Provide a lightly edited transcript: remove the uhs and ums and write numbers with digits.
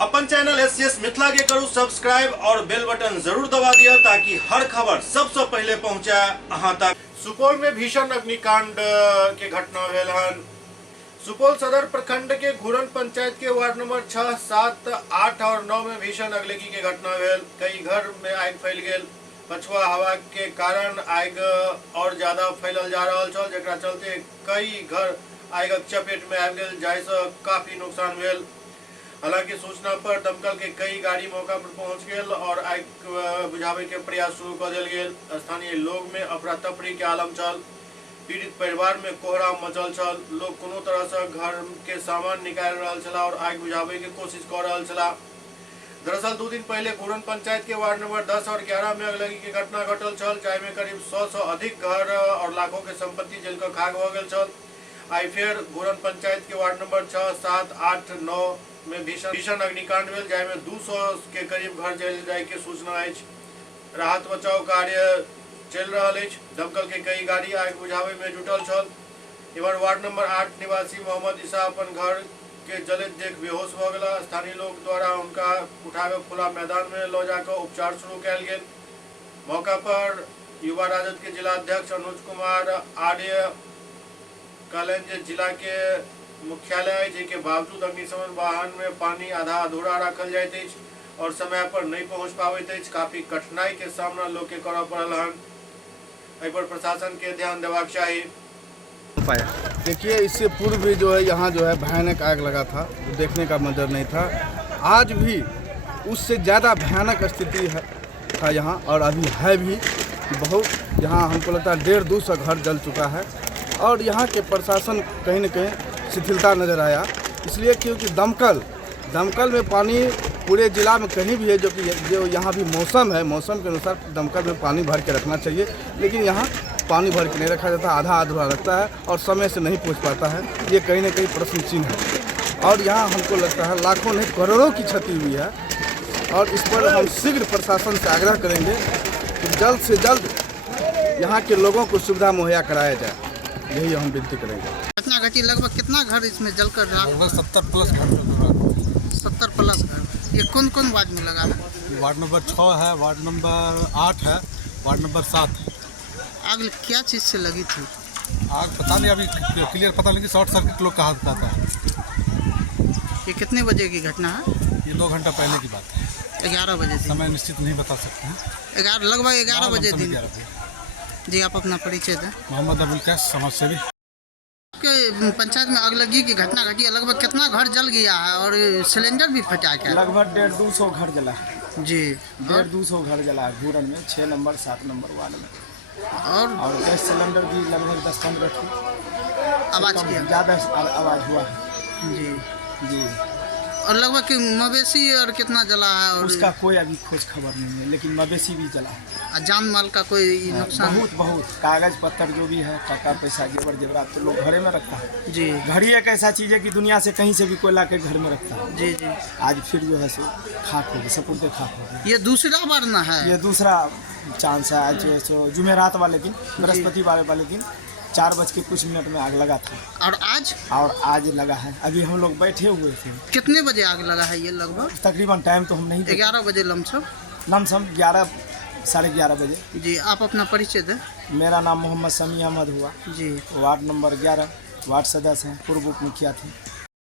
अपन channel SCS Mithila के करू subscribe और बेल बटन जरूर दबा दिया ताकि हर खबर सबसे पहले पहुंचा अहां तक। सुपौल में भीषण अग्निकांड के घटना भेल हन। सुपौल सदर प्रखंड के घूरन पंचायत के वार्ड नंबर 6, 7, 8 और 9 में भीषण अगलगी के घटना भेल। कई घर में आग फैल गेल। पछुआ हवा के कारण आग और ज्यादा फैलल जा रहा छल, जेकरा चलते कई घर आगक चपेट में आबि गेल, जाहिसँ काफी नुकसान भेल। हालांकि सूचना पर दमकल के कई गाड़ी मौका पर पहुंच गेल और आग बुझावे के प्रयास शुरू कर देल गेल। स्थानीय लोग में अफरा तफरी के आलम छल। पीड़ित परिवार में कोहराम मचल छल। लोग कोनो तरह से घर के सामान निकाल रहल छला और आग बुझावे के कोशिश कर रहल छला। दरअसल 2 दिन पहले घूरन पंचायत के वार्ड नंबर 10 और 11 में अगलगी के घटना घटल छल, जाहिमे करीब 100 से अधिक घर और लाखों के संपत्ति जल कर खाक भ गेल छल। आई फेर घूरन पंचायत के वार्ड नंबर 6, 7, 8, 9 में भीषण अग्निकांड भेल, जाहिमे 200 के करीब घर जल जाय के सूचना अछि। राहत बचाव कार्य चल रहा है। दमकल के कई गाड़ी आग बुझावे में जुटल छल। इधर वार्ड नंबर 8 निवासी मोहम्मद ईसा अपन घर के जलत देख बेहोश भ गेला। स्थानीय लोग द्वारा उनका उठाकर खुला मैदान में लऽ जाकर उपचार शुरू कयल गेल। मौका पर युवा राजद के जिला अध्यक्ष अनुज कुमार आर्य कहलन जे जिला के मुख्यालय के बावजूद अग्निशमन वाहन में पानी आधा अधूरा रखल जाइत अछि और समय पर नहीं पहुंच पाबैत अछि। काफी कठिनाई के सामना लोग के करऽ पड़ल हन। एहि पर प्रशासन के ध्यान देबाक चाही। देखिए, इससे पूर्व भी जो है यहाँ जो है भयानक आग लगा था, देखने का मंजर नहीं था। आज भी उससे ज़्यादा भयानक स्थिति था यहाँ, और अभी है भी बहुत। यहाँ हमको लगता है 150-200 घर जल चुका है और यहाँ के प्रशासन कहीं न कहीं शिथिलता नज़र आया। इसलिए क्योंकि दमकल में पानी पूरे ज़िला में कहीं भी है, जो यहाँ भी मौसम है, मौसम के अनुसार दमकल में पानी भर के रखना चाहिए, लेकिन यहाँ पानी भर के नहीं रखा जाता, आधा अधूरा रखता है और समय से नहीं पहुँच पाता है। ये कहीं न कहीं प्रश्न चिन्ह है और यहाँ हमको लगता है लाखों नहीं करोड़ों की क्षति हुई है और इस पर हम शीघ्र प्रशासन से आग्रह करेंगे कि जल्द से जल्द यहाँ के लोगों को सुविधा मुहैया कराया जाए। यही हम विनती करेंगे। घटना घटी, लगभग कितना घर इसमें जलकर रहा? लगभग 70 प्लस घर। 70 प्लस घर। ये कौन कौन वार्ड में लगा है? वार्ड नंबर 6 है, वार्ड नंबर 8 है, वार्ड नंबर 7 है। आग क्या चीज़ से लगी थी? आग पता नहीं, अभी क्लियर पता नहीं, शॉर्ट सर्किट लोग कहा जाता है। ये कितने बजे की घटना है? ये 2 घंटा पहले की बात है। 11 बजे। समय निश्चित नहीं बता सकते हैं। लगभग 11 बजे दिन। 11 बजे। जी, आप अपना परिचय दें। मोहम्मद अबुल कैश, समाज सेवी। के पंचायत में अगलगी की घटना घटी है, लगभग कितना घर जल गया है और सिलेंडर भी फटा है? लगभग 150-200 घर जला है जी। 150-200 घर जला है घूरन में, 6 नंबर 7 नंबर वार्ड में। और गैस सिलेंडर भी लगभग 10-15 की आवाज़ किया, ज़्यादा आवाज़ हुआ है। जी जी। और लगभग मवेशी और कितना जला है? और उसका कोई अभी खोज खबर नहीं है, लेकिन मवेशी भी जला है। जान माल का कोई नुकसान? बहुत कागज पत्तर जो भी है, टका पैसा जेवर जेवरात तो लोग घरे में रखता है। जी। घर ही एक ऐसा चीज़ है कि दुनिया से कहीं से भी कोई ला के घर में रखता है। जी जी। आज फिर जो है सो खाक हो गई, सपुर्दे खाक हो गई। ये दूसरा बार ना है? ये दूसरा चांस है। आज जो जुमेरात वाले दिन, बृहस्पतिवार वाले दिन 4:00 में आग लगा था। और आज लगा है। अभी हम लोग बैठे हुए थे। कितने बजे आग लगा है ये? लगभग तकरीबन टाइम तो हम नहीं 11 बजे लमसम 11 साढ़े 11 बजे। जी, आप अपना परिचय दें। मेरा नाम मोहम्मद समी अहमद हुआ। जी। वार्ड नंबर 11 वार्ड सदस्य हैं, पूर्व उप मुखिया थे।